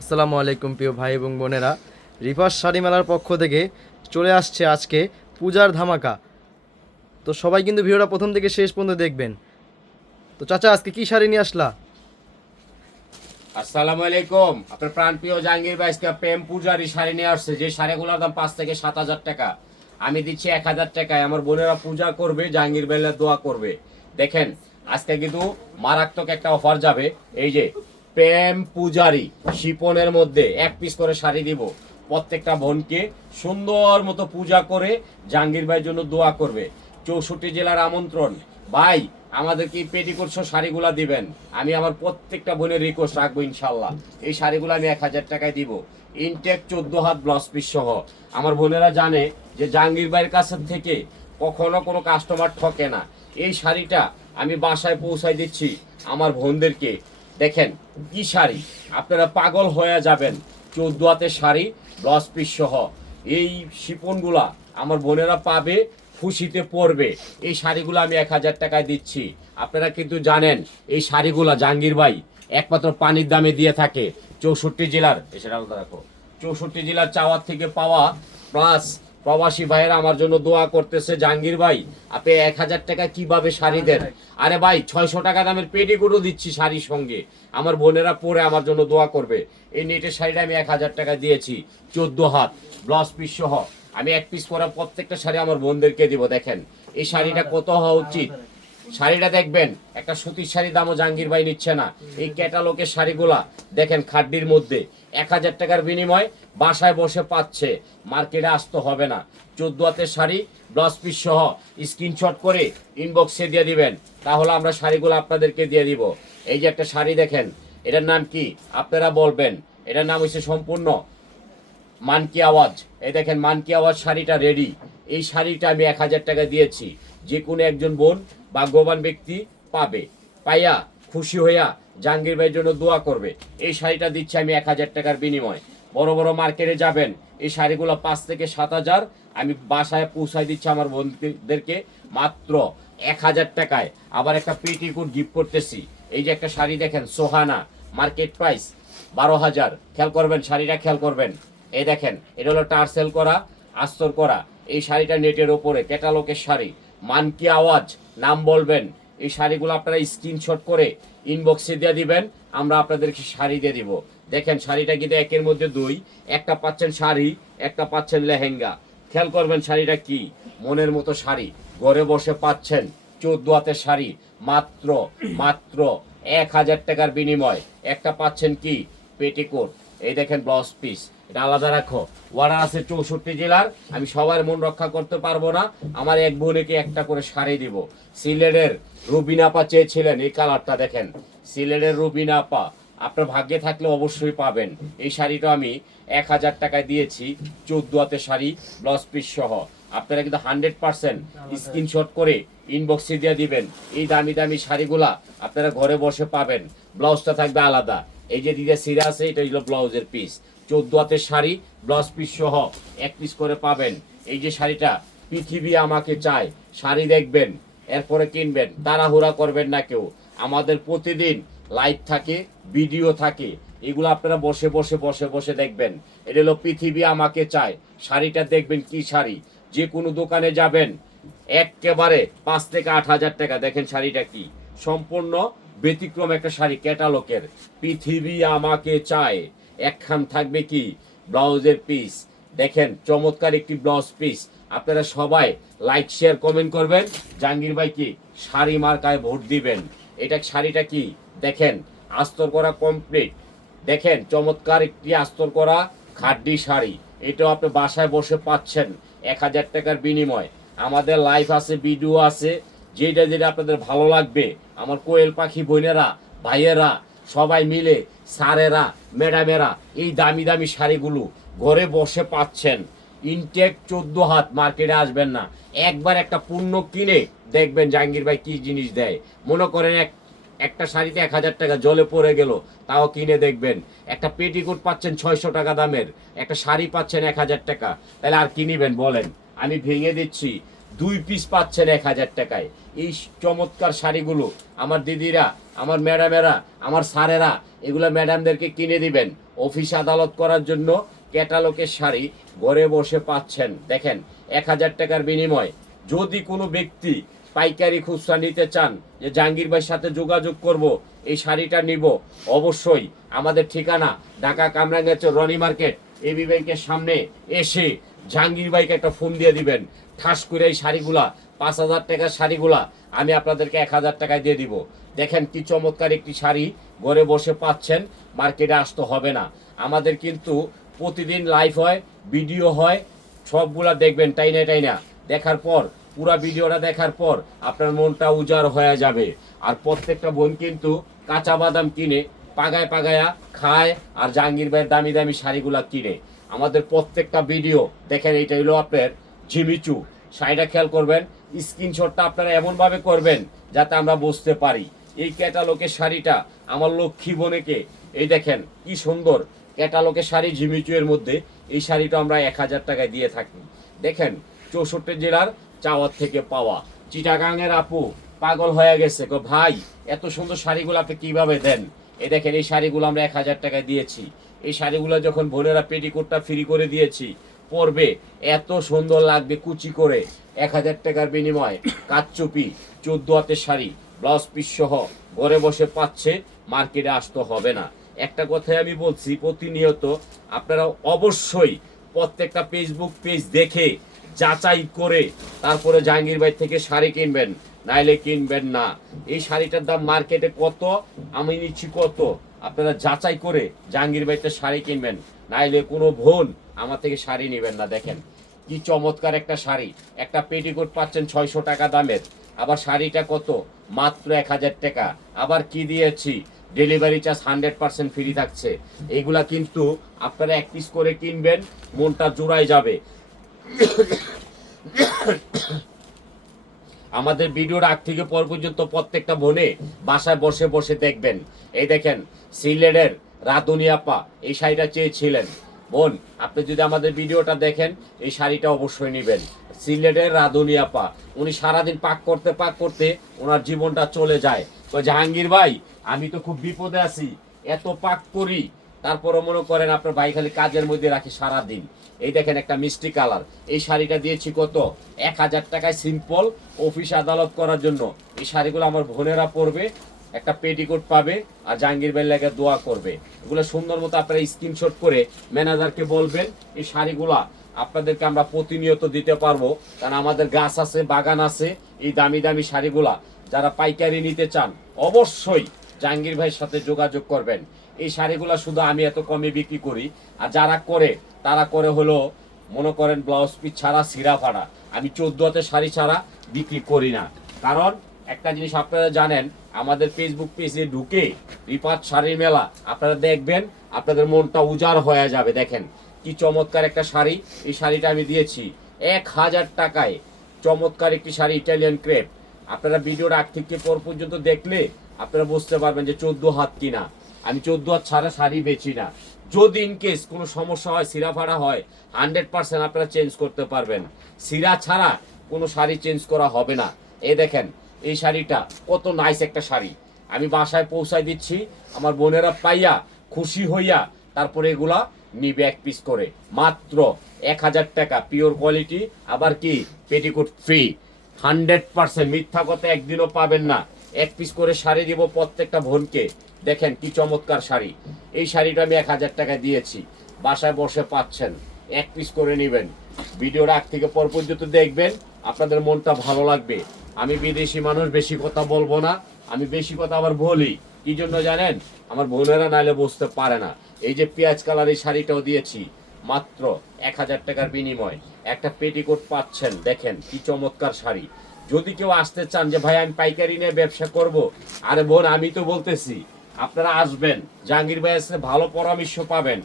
আসসালামু আলাইকুম প্রিয় ভাই এবং বোনেরা। রিভার্স শাড়ি মেলার পক্ষ থেকে চলে আসছে আজকে পূজার ধামাকা। তো সবাই কিন্তু ভিডিওটা প্রথম থেকে শেষ পর্যন্ত দেখবেন। তো চাচা, আজকে কি শাড়ি নিয়ে আসলা? আসসালামু আলাইকুম। আপনার প্রাণপ্রিয় জাহাঙ্গীর আজকে প্রেম পূজারি শাড়ি নিয়ে আসছে। যে শাড়িগুলোর দাম পাঁচ থেকে সাত হাজার টাকা। আমি দিচ্ছি এক হাজার টাকায়। আমার বোনেরা পূজা করবে, জাহাঙ্গীর ভাইয়ের দোয়া করবে। দেখেন, আজকে কিন্তু মারাত্মক একটা অফার যাবে। এই যে প্রেম পূজারি। শিপনের মধ্যে এক পিস করে শাড়ি দিব। প্রত্যেকটা বোনকে সুন্দর মতো পূজা করে জাহাঙ্গীর ভাইয়ের জন্য দোয়া করবে। চৌষট্টি জেলার আমন্ত্রণ। ভাই আমাদের কি পেটিকোট সহ শাড়িগুলা দিবেন। আমি আমার প্রত্যেকটা বোনের রিকোয়েস্ট রাখব ইনশাল্লাহ এই শাড়িগুলো আমি এক হাজার টাকায় দিব। ইনটেক চোদ্দ হাত ব্লাউজ পিস সহ। আমার বোনেরা জানে যে জাহাঙ্গীর ভাইয়ের কাছে থেকে কখনো কোনো কাস্টমার ঠকে না। এই শাড়িটা আমি বাসায় পৌঁছাই দিচ্ছি আমার বোনদেরকে। দেখেন, কি শাড়ি? আপনারা পাগল হয়ে যাবেন। চোদ্দ হাতের শাড়ি, ব্লাউজ পিস সহ। এই শিপনগুলা আমার বোনেরা পাবে, খুশিতে পড়বে এই শাড়িগুলো আমি এক হাজার টাকায় দিচ্ছি। আপনারা কিন্তু জানেন, এই শাড়িগুলো জাহাঙ্গীর ভাই একমাত্র পানির দামে দিয়ে থাকে। চৌষট্টি জেলার, এ সেটা আলাদা রাখো। চৌষট্টি জেলার চাওয়ার থেকে পাওয়া প্লাস প্রবাসী ভাইয়েরা আমার জন্য দোয়া করতেছে, জাহাঙ্গীর ভাই, আপনি এক হাজার টাকা কীভাবে শাড়ি দেন? আরে ভাই, ছয়শো টাকা দামের পেটিকুটও দিচ্ছি শাড়ির সঙ্গে। আমার বোনেরা পরে আমার জন্য দোয়া করবে। এই নেটের শাড়িটা আমি এক হাজার টাকা দিয়েছি, চোদ্দ হাত, ব্লাউজ পিস সহ। আমি এক পিস করার প্রত্যেকটা শাড়ি আমার বোনদেরকে দিব, দেখেন। এই শাড়িটা কত হওয়া উচিত? শাড়িটা দেখবেন, একটা সুতির শাড়ি দামও জাহাঙ্গীর ভাই নিচ্ছে না। এই ক্যাটালগের শাড়িগুলা, দেখেন খাড্ডির মধ্যে, এক হাজার টাকার বিনিময় বাসায় বসে পাচ্ছে, মার্কেটে আসতে হবে না। চোদ্দ হাতের শাড়ি, ব্লাউজ পিস সহ স্ক্রিনশট করে ইনবক্সে দিয়ে দিবেন, তাহলে আমরা শাড়িগুলো আপনাদেরকে দিয়ে দিব। এই যে একটা শাড়ি দেখেন, এটার নাম কি? আপনারা বলবেন, এটার নাম হচ্ছে সম্পূর্ণ মানকি আওয়াজ। এই দেখেন মানকি আওয়াজ শাড়িটা রেডি এই শাড়িটা আমি এক হাজার টাকা দিয়েছি। যে কোনো একজন বোন ভাগ্যবান ব্যক্তি পাবে। পাইয়া খুশি হইয়া জাহাঙ্গীর ভাইয়ের জন্য দোয়া করবে। এই শাড়িটা দিচ্ছি আমি এক হাজার টাকার বিনিময়। বড় বড় মার্কেটে যাবেন, এই শাড়িগুলো পাঁচ থেকে সাত হাজার। আমি বাসায় পৌঁছায় দিচ্ছি আমার বন্ধুদেরকে মাত্র এক হাজার টাকায়। আবার একটা পেটিকুট গিফট করতেছি। এই যে একটা শাড়ি দেখেন, সোহানা মার্কেট প্রাইস বারো হাজার। খেয়াল করবেন, শাড়িটা খেয়াল করবেন। এই দেখেন, এটা হলো টার্সেল করা, আস্তর করা। এই শাড়িটা নেটের ওপরে, ক্যাটালগের শাড়ি। মানকি আওয়াজ নাম বলবেন। এই শাড়িগুলো আপনারা স্ক্রিনশট করে ইনবক্সে দিয়ে দিবেন, আমরা আপনাদেরকে শাড়ি দিয়ে দিব। দেখেন, শাড়িটা কিন্তু একের মধ্যে দুই। একটা পাচ্ছেন শাড়ি, একটা পাচ্ছেন লেহেঙ্গা। খেয়াল করবেন শাড়িটা কি? মনের মতো শাড়ি। ঘরে বসে পাচ্ছেন চোদ্দ হাতের শাড়ি। মাত্র মাত্র এক হাজার টাকার বিনিময়। একটা পাচ্ছেন কি? পেটিকোট। এই দেখেন ব্লাউজ পিস এটা আলাদা রাখো। ওয়ার্ডার আছে চৌষট্টি জেলার। আমি সবার মন রক্ষা করতে পারব না। আমার এক বোনেকে একটা করে শাড়ি দিব। সিলেটের রুবিনাপা চেয়েছিলেন এই কালারটা, দেখেন। সিলেটের রুবিনাপা আপনার ভাগ্যে থাকলে অবশ্যই পাবেন। এই শাড়িটা আমি এক হাজার টাকায় দিয়েছি চোদ্দ হাতে শাড়ি ব্লাউজ পিস সহ। আপনারা কিন্তু হান্ড্রেড পার্সেন্ট স্ক্রিনশট করে ইনবক্সে দিয়ে দিবেন। এই দামি দামি শাড়িগুলা আপনারা ঘরে বসে পাবেন। ব্লাউজটা থাকবে আলাদা। এই যে দিদা সিরা আছে, এটা হলো ব্লাউজের পিস চোদ্দ হাতের শাড়ি ব্লাউজ পিস সহ এক পিস করে পাবেন। এই যে শাড়িটা পৃথিবী আমাকে চায়, শাড়ি দেখবেন, এরপরে কিনবেন, তাড়াহুড়া করবেন না কেউ। আমাদের প্রতিদিন লাইভ থাকে ভিডিও থাকে, এগুলো আপনারা বসে বসে বসে বসে দেখবেন। এটা হলো পৃথিবী আমাকে চায়, শাড়িটা দেখবেন কি শাড়ি। যে কোনো দোকানে যাবেন, একেবারে পাঁচ থেকে আট হাজার টাকা, দেখেন শাড়িটা কি। সম্পূর্ণ ব্যতিক্রম একটা শাড়ি, ক্যাটালগের। পৃথিবী আমাকে চায়। একখান থাকবে কি? ব্লাউজের পিস দেখেন, চমৎকার একটি ব্লাউজ পিস আপনারা সবাই লাইক শেয়ার কমেন্ট করবেন। জাহাঙ্গীর ভাই কি শাড়ি মার্কায় ভোট দিবেন? এটা শাড়িটা কি? দেখেন, আস্তর করা কমপ্লিট দেখেন, চমৎকার একটি আস্তর করা খাড্ডি শাড়ি। এটাও আপনি বাসায় বসে পাচ্ছেন। এক হাজার টাকার বিনিময়। আমাদের লাইফ আছে ভিডিও আছে। যেটা যেটা আপনাদের ভালো লাগবে, আমার কোয়েল পাখি বোনেরা, ভাইয়েরা, সবাই মিলে, স্যারেরা, ম্যাডামেরা, এই দামি দামি শাড়িগুলো ঘরে বসে পাচ্ছেন। ইনটেক চোদ্দ হাত, মার্কেটে আসবেন না। একবার একটা পণ্য কিনে দেখবেন জাহাঙ্গীর ভাই কী জিনিস দেয়। মনে করেন এক, একটা শাড়িতে এক হাজার টাকা জলে পড়ে গেল, তাও কিনে দেখবেন। একটা পেটিকোট পাচ্ছেন ছয়শো টাকা দামের, একটা শাড়ি পাচ্ছেন এক হাজার টাকা। তাহলে আর কি নিবেন বলেন? আমি ভেঙে দিচ্ছি। দুই পিস পাচ্ছেন এক হাজার টাকায়। এই চমৎকার শাড়িগুলো আমার দিদিরা, আমার ম্যাডামেরা, আমার স্যারেরা, এগুলো ম্যাডামদেরকে কিনে দিবেন অফিস আদালত করার জন্য ক্যাটালগের শাড়ি ঘরে বসে পাচ্ছেন। দেখেন, এক হাজার টাকার বিনিময়। যদি কোনো ব্যক্তি পাইকারি খুচরা নিতে চান যে জাহাঙ্গীর ভাইয়ের সাথে যোগাযোগ করব, এই শাড়িটা নিব। অবশ্যই আমাদের ঠিকানা ঢাকা কামরাঙ্গাচর রনি মার্কেট এবি ব্যাংকের সামনে এসে জাহাঙ্গীর ভাইকে একটা ফোন দিয়ে দিবেন। ঠাস করে এই শাড়িগুলা, পাঁচ হাজার টাকার শাড়িগুলা আমি আপনাদেরকে এক হাজার টাকায় দিয়ে দিব। দেখেন কি চমৎকার একটি শাড়ি, ঘরে বসে পাচ্ছেন, মার্কেটে আসতে হবে না। আমাদের কিন্তু প্রতিদিন লাইভ হয় ভিডিও হয়, সবগুলা দেখবেন টাইনা টাইনা। দেখার পর, পুরা ভিডিওটা দেখার পর আপনার মনটা উজাড় হয়ে যাবে। আর প্রত্যেকটা বোন কিন্তু কাঁচা বাদাম কিনে পাগায় পাগায়া খায় আর জাহাঙ্গীর ভাইয়ের দামি দামি শাড়িগুলা কিনে। আমাদের প্রত্যেকটা ভিডিও, দেখেন এইটা হলো আপনার ঝিমিচু শাড়িটা খেয়াল করবেন, স্ক্রিনশটটা আপনারা এমনভাবে করবেন যাতে আমরা বুঝতে পারি। এই ক্যাটালগের শাড়িটা আমার লক্ষ্মী বোনেকে, এই দেখেন কি সুন্দর ক্যাটালগের শাড়ি ঝিমিচু এর মধ্যে, এই শাড়িটা আমরা এক হাজার টাকায় দিয়ে থাকি। দেখেন চৌষট্টি জেলার চাওয়ার থেকে পাওয়া। চিটাগাংয়ের আপু পাগল হয়ে গেছে গো ভাই, এত সুন্দর শাড়িগুলো আপনি কীভাবে দেন? এই দেখেন, এই শাড়িগুলো আমরা এক হাজার টাকায় দিয়েছি। এই শাড়িগুলো যখন বোনেরা পেটিকোটটা ফ্রি করে দিয়েছি, পরবে, এত সুন্দর লাগবে কুচি করে। এক হাজার টাকার বিনিময়ে কাচ্চুপি চোদ্দ হাতের শাড়ি, ব্লাউজ পিস সহ ঘরে বসে পাচ্ছে, মার্কেটে আসতে হবে না। একটা কথাই আমি বলছি, প্রতিনিয়ত আপনারা অবশ্যই প্রত্যেকটা ফেসবুক পেজ দেখে, যাচাই করে, তারপরে জাহাঙ্গীর থেকে শাড়ি কিনবেন। নাইলে কিনবেন না। এই শাড়িটার দাম মার্কেটে কত? আমি নিচ্ছি কত? আপনারা যাচাই করে জাহাঙ্গীর বাড়িতে শাড়ি কিনবেন। নাইলে কোনো বোন আমার থেকে শাড়ি নেবেন না, দেখেন। কি চমৎকার একটা শাড়ি। একটা পেটিকোট পাচ্ছেন ছয়শো টাকা দামের। আবার শাড়িটা কত? মাত্র এক হাজার টাকা। আবার কি দিয়েছি? Delivery charge hundred percent free থাকছে। এগুলা কিন্তু আপনারা এক পিস করে কিনবেন, মনটা জোড়ায় যাবে। আমাদের ভিডিওর আগ থেকে পর পর্যন্ত প্রত্যেকটা বোনে বাসায় বসে বসে দেখবেন। এই দেখেন, সিলেটের রাধুনি আপা এই শাড়িটা চেয়েছিলেন। বোন, আপনি যদি আমাদের ভিডিওটা দেখেন, এই শাড়িটা অবশ্যই নেবেন। সিলেটের রাধুনি আপা, উনি সারাদিন পাক করতে পাক করতে ওনার জীবনটা চলে যায়। তো জাহাঙ্গীর ভাই, আমি তো খুব বিপদে আছি, এত পাক করি, তারপরও মনে করেন আপনার ভাই খালি কাজের মধ্যে রাখি সারা দিন এই দেখেন একটা মিষ্টি কালার। এই শাড়িটা দিয়েছি কত? এক হাজার টাকায় সিম্পল অফিস আদালত করার জন্য। এই শাড়িগুলো আমার বোনেরা পরবে, একটা পেটিকোট পাবে আর জাহাঙ্গীর বেল্লাকে দোয়া করবে। এগুলো সুন্দর মতো আপনারা স্ক্রিনশট করে ম্যানেজারকে বলবেন, এই শাড়িগুলা আপনাদেরকে আমরা প্রতিনিয়ত দিতে পারব। কারণ আমাদের গাছ আছে, বাগান আছে, এই দামি দামি শাড়িগুলা যারা পাইকারি নিতে চান, অবশ্যই জাহাঙ্গীর ভাইয়ের সাথে যোগাযোগ করবেন। এই শাড়িগুলো শুধু আমি এত কমে বিক্রি করি। আর যারা করে, তারা করে হলো, মনে করেন ব্লাউজ পিস ছাড়া, সিরা ফাড়া। আমি চোদ্দ হাতে শাড়ি ছাড়া বিক্রি করি না। কারণ, একটা জিনিস আপনারা জানেন, আমাদের ফেসবুক পেজে ঢুকে রিপাত শাড়ির মেলা, আপনারা দেখবেন, আপনাদের মনটা উজাড় হয়ে যাবে, দেখেন। কি চমৎকার একটা শাড়ি, এই শাড়িটা আমি দিয়েছি। এক হাজার টাকায় চমৎকার একটি শাড়ি ইটালিয়ান ক্রেপ আপনারা ভিডিওর আগ থেকে পর পর্যন্ত দেখলে আপনারা বুঝতে পারবেন যে চোদ্দ হাত কিনা। আমি চোদ্দ হাত ছাড়া শাড়ি বেচি না। যদি ইন কেস কোনো সমস্যা হয়, সিরা ফাড়া হয় হান্ড্রেড পার্সেন্ট আপনারা চেঞ্জ করতে পারবেন। সিরা ছাড়া কোনো শাড়ি চেঞ্জ করা হবে না। এ দেখেন, এই শাড়িটা কত নাইস একটা শাড়ি। আমি বাসায় পৌঁছায় দিচ্ছি, আমার বোনেরা পাইয়া খুশি হইয়া তারপরে এগুলা নিবে এক পিস করে। মাত্র এক হাজার টাকা পিওর কোয়ালিটি আবার কি? পেটিকোট ফ্রি হান্ড্রেড পার্সেন্ট মিথ্যা কথা একদিনও পাবেন না। এক পিস করে শাড়ি দিব প্রত্যেকটা বোনকে। দেখেন কি চমৎকার শাড়ি। এই শাড়িটা আমি এক হাজার টাকা দিয়েছি। বাসায় বসে পাচ্ছেন। এক পিস করে নেবেন। ভিডিওর আগ থেকে পর পর্যন্ত দেখবেন, আপনাদের মনটা ভালো লাগবে। আমি বিদেশি মানুষ, বেশি কথা বলব না। আমি বেশি কথা আবার বলি। কি জন্য জানেন? আমার বোনেরা নাইলে বুঝতে পারে না। এই যে পেঁয়াজ কালার এই শাড়িটাও দিয়েছি, মাত্র এক হাজার টাকার বিনিময়। একটা পেটিকোট পাচ্ছেন, দেখেন কি চমৎকার শাড়ি। যদি কেউ আসতে চান যে, ভাই, আমি পাইকারি নিয়ে ব্যবসা করব। আরে বোন, আমি তো বলতেছি, আপনারা আসবেন। জাহাঙ্গীর ভাই আসলে ভালো পরামর্শ পাবেন।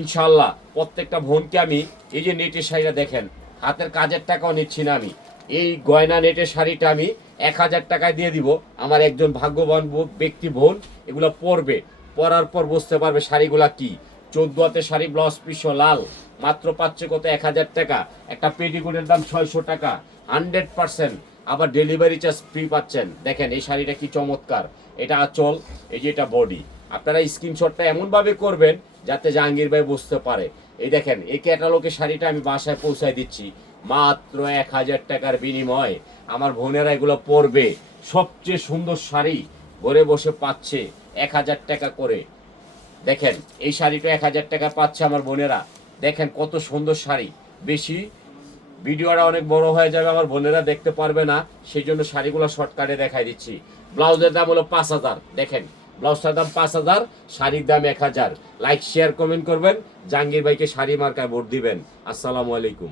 ইনশাল্লাহ প্রত্যেকটা বোনকে আমি, এই যে নেটের শাড়িটা দেখেন, হাতের কাজের টাকাও নিচ্ছি না আমি। এই গয়না নেটের শাড়িটা আমি এক হাজার টাকায় দিয়ে দিব। আমার একজন ভাগ্যবান ব্যক্তি বোন, এগুলো পরবে। পরার পর বুঝতে পারবে শাড়িগুলা কি। চোদ্দ হাতের শাড়ি, ব্লাউজ পিসও লাল। মাত্র পাচ্ছে কত? এক হাজার টাকা। একটা পেটিকোটের দাম ছয়শো টাকা। হান্ড্রেড পার্সেন্ট আবার ডেলিভারি চার্জ ফ্রি পাচ্ছেন। দেখেন, এই শাড়িটা কি চমৎকার। এটা আচল, এই যে এটা বডি। আপনারা স্ক্রিনশটটা এমনভাবে করবেন যাতে জাহাঙ্গীর ভাই বুঝতে পারে। এই দেখেন, এই ক্যাটালগের শাড়িটা আমি বাসায় পৌঁছায় দিচ্ছি। মাত্র এক হাজার টাকার বিনিময়ে আমার বোনেরা এগুলো পরবে। সবচেয়ে সুন্দর শাড়ি ঘরে বসে পাচ্ছে এক হাজার টাকা করে। দেখেন, এই শাড়িটা এক হাজার টাকা পাচ্ছে আমার বোনেরা। দেখেন কত সুন্দর শাড়ি। বেশি ভিডিওটা অনেক বড় হয়ে যাবে, আমার বোনেরা দেখতে পারবে না। সেই জন্য শাড়িগুলো শর্টকাটে দেখাই দিচ্ছি। ব্লাউজের দাম হলো পাঁচ হাজার। দেখেন, ব্লাউজটার দাম পাঁচ হাজার, শাড়ির দাম এক হাজার। লাইক শেয়ার কমেন্ট করবেন। জাহাঙ্গীর ভাইকে শাড়ি মার্কায় ভোট দিবেন। আসসালামু আলাইকুম।